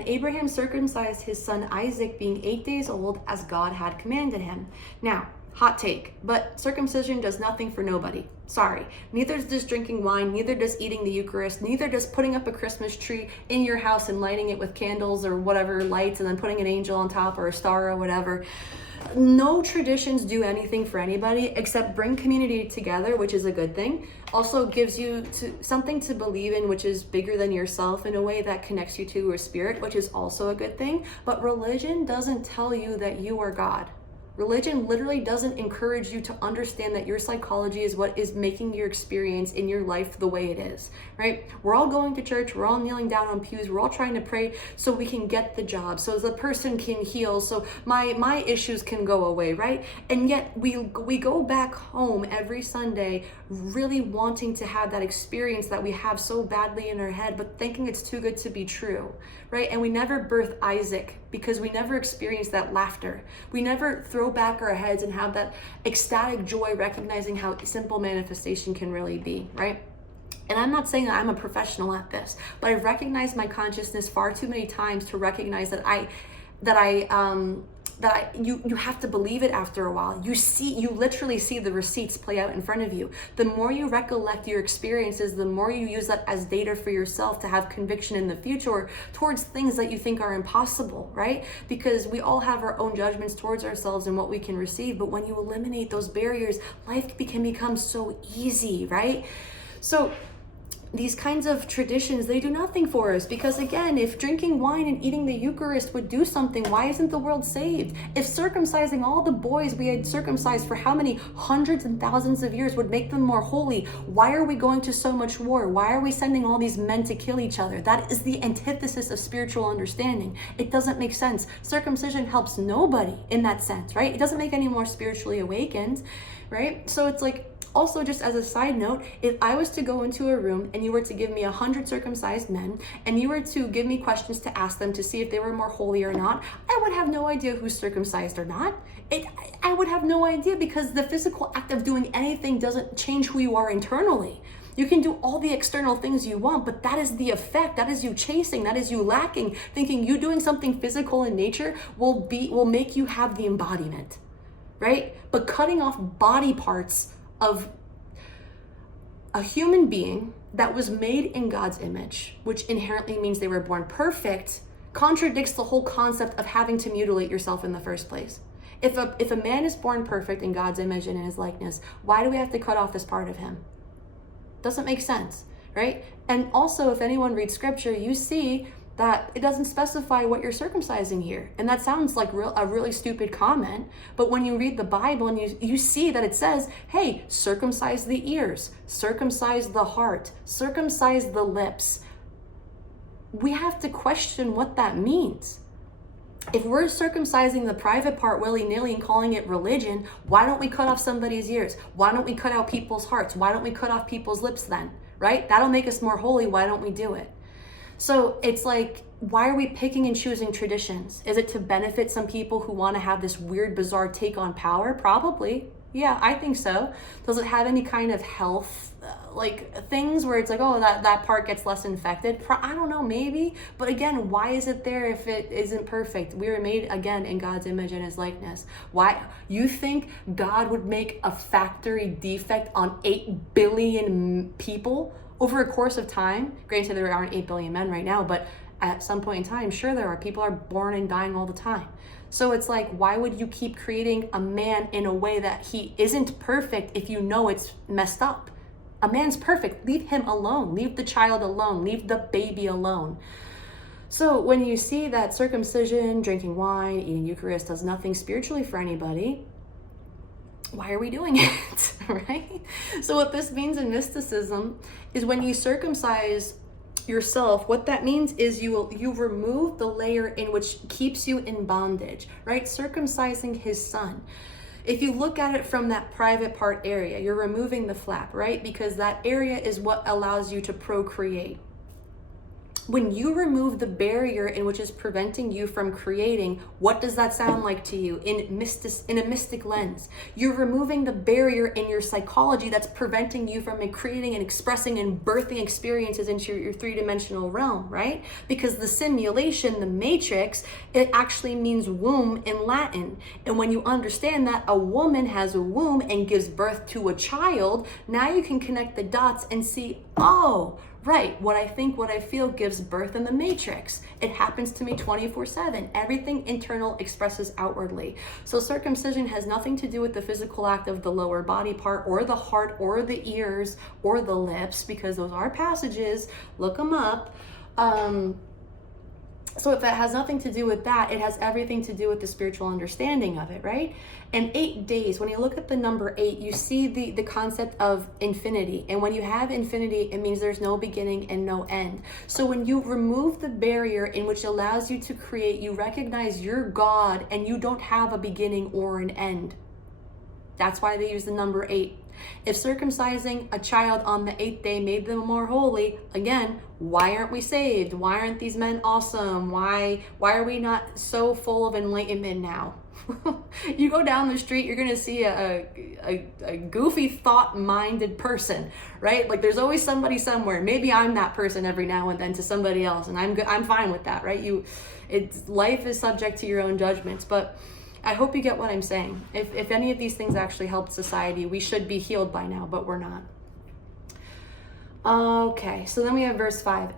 And Abraham circumcised his son Isaac, being 8 days old, as God had commanded him. Now, hot take, but circumcision does nothing for nobody. Sorry. Neither does drinking wine, neither does eating the Eucharist, neither does putting up a Christmas tree in your house and lighting it with candles or whatever lights and then putting an angel on top or a star or whatever. No traditions do anything for anybody except bring community together, which is a good thing. Also gives you something to believe in, which is bigger than yourself, in a way that connects you to a spirit, which is also a good thing. But religion doesn't tell you that you are God. Religion literally doesn't encourage you to understand that your psychology is what is making your experience in your life the way it is, right? We're all going to church, we're all kneeling down on pews, we're all trying to pray so we can get the job, so the person can heal, so my issues can go away, right? And yet we go back home every Sunday really wanting to have that experience that we have so badly in our head, but thinking it's too good to be true, right? And we never birth Isaac because we never experience that laughter. We never throw back our heads and have that ecstatic joy, recognizing how simple manifestation can really be, right? And I'm not saying that I'm a professional at this, but I've recognized my consciousness far too many times to recognize that you have to believe it after a while. You literally see the receipts play out in front of you. The more you recollect your experiences, the more you use that as data for yourself to have conviction in the future towards things that you think are impossible, right? Because we all have our own judgments towards ourselves and what we can receive. But when you eliminate those barriers, life can become so easy, right? So these kinds of traditions, they do nothing for us, because again, if drinking wine and eating the Eucharist would do something, why isn't the world saved? If circumcising all the boys we had circumcised for how many hundreds and thousands of years would make them more holy, why are we going to so much war? Why are we sending all these men to kill each other? That is the antithesis of spiritual understanding. It doesn't make sense. Circumcision helps nobody in that sense, right? It doesn't make any more spiritually awakened, right? So it's like, also, just as a side note, if I was to go into a room and you were to give me 100 circumcised men and you were to give me questions to ask them to see if they were more holy or not, I would have no idea who's circumcised or not. I would have no idea, because the physical act of doing anything doesn't change who you are internally. You can do all the external things you want, but that is the effect. That is you chasing. That is you lacking, thinking you doing something physical in nature will make you have the embodiment, right? But cutting off body parts of a human being that was made in God's image, which inherently means they were born perfect, contradicts the whole concept of having to mutilate yourself in the first place. If a man is born perfect in God's image and in his likeness, why do we have to cut off this part of him? Doesn't make sense, right? And also, if anyone reads scripture, you see that it doesn't specify what you're circumcising here. And that sounds like a really stupid comment, but when you read the Bible and you see that it says, hey, circumcise the ears, circumcise the heart, circumcise the lips, we have to question what that means. If we're circumcising the private part willy-nilly and calling it religion, why don't we cut off somebody's ears? Why don't we cut out people's hearts? Why don't we cut off people's lips then, right? That'll make us more holy. Why don't we do it? So it's like, why are we picking and choosing traditions? Is it to benefit some people who want to have this weird, bizarre take on power? Probably. Yeah, I think so. Does it have any kind of health, like things where it's like, oh, that part gets less infected? I don't know, maybe. But again, why is it there if it isn't perfect? We were made, again, in God's image and his likeness. Why? You think God would make a factory defect on 8 billion people over a course of time? Granted, there aren't 8 billion men right now, but at some point in time, sure there are. People are born and dying all the time. So it's like, why would you keep creating a man in a way that he isn't perfect if you know it's messed up? A man's perfect. Leave him alone. Leave the child alone. Leave the baby alone. So when you see that circumcision, drinking wine, eating Eucharist does nothing spiritually for anybody, why are we doing it, right? So what this means in mysticism is when you circumcise yourself, what that means is you remove the layer in which keeps you in bondage, right? Circumcising his son. If you look at it from that private part area, you're removing the flap, right? Because that area is what allows you to procreate. when you remove the barrier in which is preventing you from creating, what does that sound like to you in a mystic lens? You're removing the barrier in your psychology that's preventing you from creating and expressing and birthing experiences into your three-dimensional realm, right? Because the simulation, the matrix, it actually means womb in Latin. And when you understand that a woman has a womb and gives birth to a child, now you can connect the dots and see, oh, right, what I think, what I feel gives birth in the matrix. It happens to me 24/7. Everything internal expresses outwardly. So circumcision has nothing to do with the physical act of the lower body part or the heart or the ears or the lips, because those are passages. Look them up. So if it has nothing to do with that, it has everything to do with the spiritual understanding of it, right? And 8 days, when you look at the number 8, you see the concept of infinity. And when you have infinity, it means there's no beginning and no end. So when you remove the barrier in which allows you to create, you recognize you're God and you don't have a beginning or an end. That's why they use the number 8. If circumcising a child on the 8th day made them more holy, again, why aren't we saved? Why aren't these men awesome? Why are we not so full of enlightenment now? You go down the street, you're gonna see a goofy thought-minded person, right? Like there's always somebody somewhere. Maybe I'm that person every now and then to somebody else, and I'm fine with that, right? Life is subject to your own judgments, but I hope you get what I'm saying. If any of these things actually help society, we should be healed by now, but we're not. Okay, so then we have verse 5.